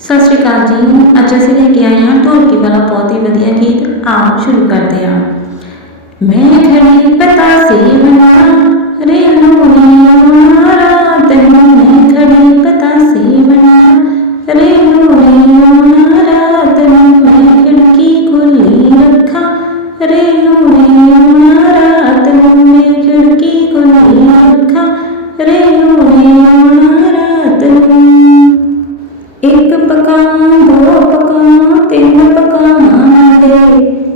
ਸਤਿ ਸ਼੍ਰੀ ਅਕਾਲ ਜੀ ਅੱਜ ਅਸੀਂ ਲੈ ਕੇ ਆਏ ਹਾਂ ਢੋਲਕੀ ਵਾਲਾ ਬਹੁਤ ਹੀ ਵਧੀਆ ਗੀਤ ਆਓ ਸ਼ੁਰੂ ਕਰਦੇ ਹਾਂ ਮੈਂ ਖੜੀ ਪਤਾ ਸੀ ਬਣਾ ਰੇ ਨੂਨੀਆ ਰਾਤ ਨੂੰ ਮੈਂ ਖੜੀ ਪਤਾ ਸੀ ਬਣਾ ਰੇ ਨੂਨੀਆ ਰਾਤ ਨੂੰ ਮੈਂ ਖਿੜਕੀ ਖੁੱਲੀ ਰੱਖਾਂ ਰੇ ਨੂਨੀਆ ਰਾਤ ਨੂੰ ਮੈਂ ਖਿੜਕੀ ਖੁੱਲੀ ਰੱਖਾਂ ਰੇ ਨੂਨੀਆ ਰਾਤ ਨੂੰ Hallelujah.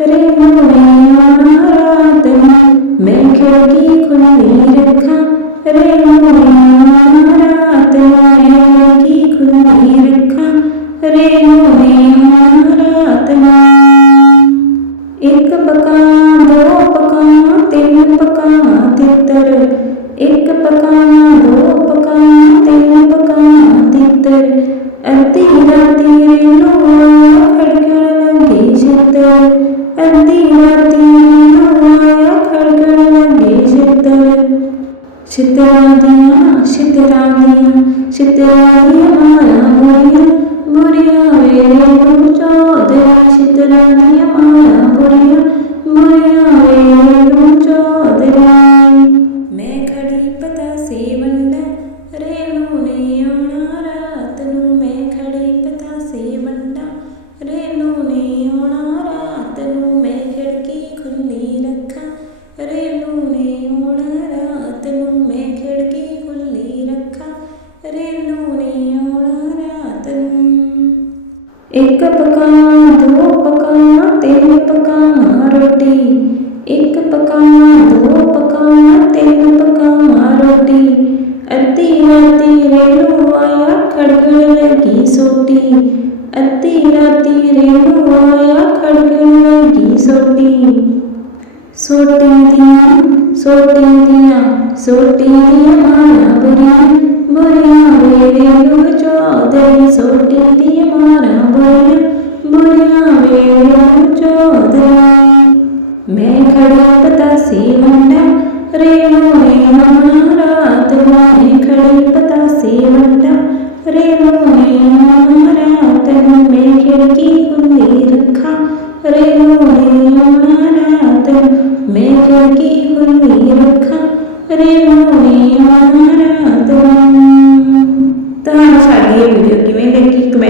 ਰੇ ਮੋਨੀਆ ਰਾਤ ਨੂੰ ਮੈਂ ਖਿੜਕੀ ਖੁੱਲੀ ਰੱਖਾਂ ਰੇ ਮੋਨੀਆ ਰਾਤ ਮੈਂ ਖਿੜਕੀ ਖੁੱਲੀ ਰੱਖਾਂ ਰੇ ਮੋਨੀਆ ਰਾਤ ਨੂੰ ਇੱਕ ਪਕਾਵਾਂ ਦੋ ਪਕਾਵਾਂ ਤਿੰਨ ਪਕਾਵਾਂ ਤਿੱਤਰ ਇੱਕ ਪਕਾਵਾਂ ਦੋ ਚਿਤਰਾ ਛਿੱਤਰਾਂ ਦੀਆਂ ਮਾਰਾਂ ਬੁਰੀਆਂ ਬੁਰੀਆਂ ਵੇਲੇ ਨੂੰ ਚੋਦੇ ਛਿੱਤਰਾਂ ਦੀਆਂ ਮਾਰਾਂ ਬੁਰੀਆਂ ਬੁਰੀਆਂ ਵੇਲੇ ਨੂੰ ਚੋਦੇ ਮੈਂ ਖੜੀ ਪਤਾ ਸੀ ਵੰਡਾ ਰੇਣੂ ਨੇ ਆਉਣਾ ਰਾਤ ਨੂੰ। ਮੈਂ ਖੜੀ ਪਤਾ ਸੀ ਵੰਡਾ ਰੇਣੂ ਨੇ ਆਉਣਾ ਰਾਤ ਨੂੰ। ਮੈਂ ਖਿੜਕੀ ਖੁੱਲੀ ਰੱਖਾਂ ਰੇਲੂ ਨੇ ਆਉਣਾ ਰਾਤ ਨੂੰ। ਮੈਂ ਖਿੜਕੀ ਰੇਣੂ ਨੇ ਆਉਣਾ ਰਾਤ ਨੂੰ। ਇੱਕ ਪਕਾਵਾਂ ਦੋ ਪਕਾਵਾਂ ਤਿੰਨ ਪਕਾਵਾਂ ਰੋਟੀ। ਇੱਕ ਪਕਾਵਾਂ ਦੋ ਪਕਾਵਾਂ ਤਿੰਨ ਪਕਾਵਾਂ ਰੋਟੀ। ਅੱਧੀ ਰਾਤੀ ਰੇਣੂ ਆਇਆ ਖੜਕਣ ਲੱਗੀ ਸੋਟੀ। ਅੱਧੀ ਰਾਤੀ ਰੇਲੂ ਆਇਆ ਖੜਕਣ ਲੱਗੀ ਸੋਟੀ। ਸੋਟੀ ਦੀਆਂ ਸੋਟੀ ਦੀਆਂ ਸੋਟੀ ਦੀਆਂ ਮਾਰਾਂ ਬੁਰੀਆਂ ਬੁਰੀਆਂ ਵੇਲੇ ਨੂੰ ਚੋਦੇ ਸੋਟੀ ਦੀਆਂ ਮਾਰਾਂ ਬੁਰੀਆਂ ਬੁਰੀਆਂ ਵੇਲੇ ਨੂੰ ਚੋਦੇ। ਮੈਂ ਖੜੀ ਪਤਾ ਸੀ ਵੰਡਾ ਰੇਣੂ ਨੇ ਆਉਣਾ ਰਾਤ ਮੈਂ ਖੜੀ ਪਤਾ ਸੀ ਵੰਡਾ ਰੇ ਨੇ ਆਉਣਾ ਰਾਤ ਮੈਂ ਖਿੜਕੀ ਹੁੰਦੀ ਰੱਖਾਂ ਰੇ ਨੇ ਆਉਣਾ ਰਾਤ ਮੈਂ ਖਿੜਕੀ ਹੁੰਦੀ ਰੱਖਾਂ ਰੇ ਨੇ ਆਉਣਾ ਰਾਤ ਨੂੰ ਤੁਹਾਨੂੰ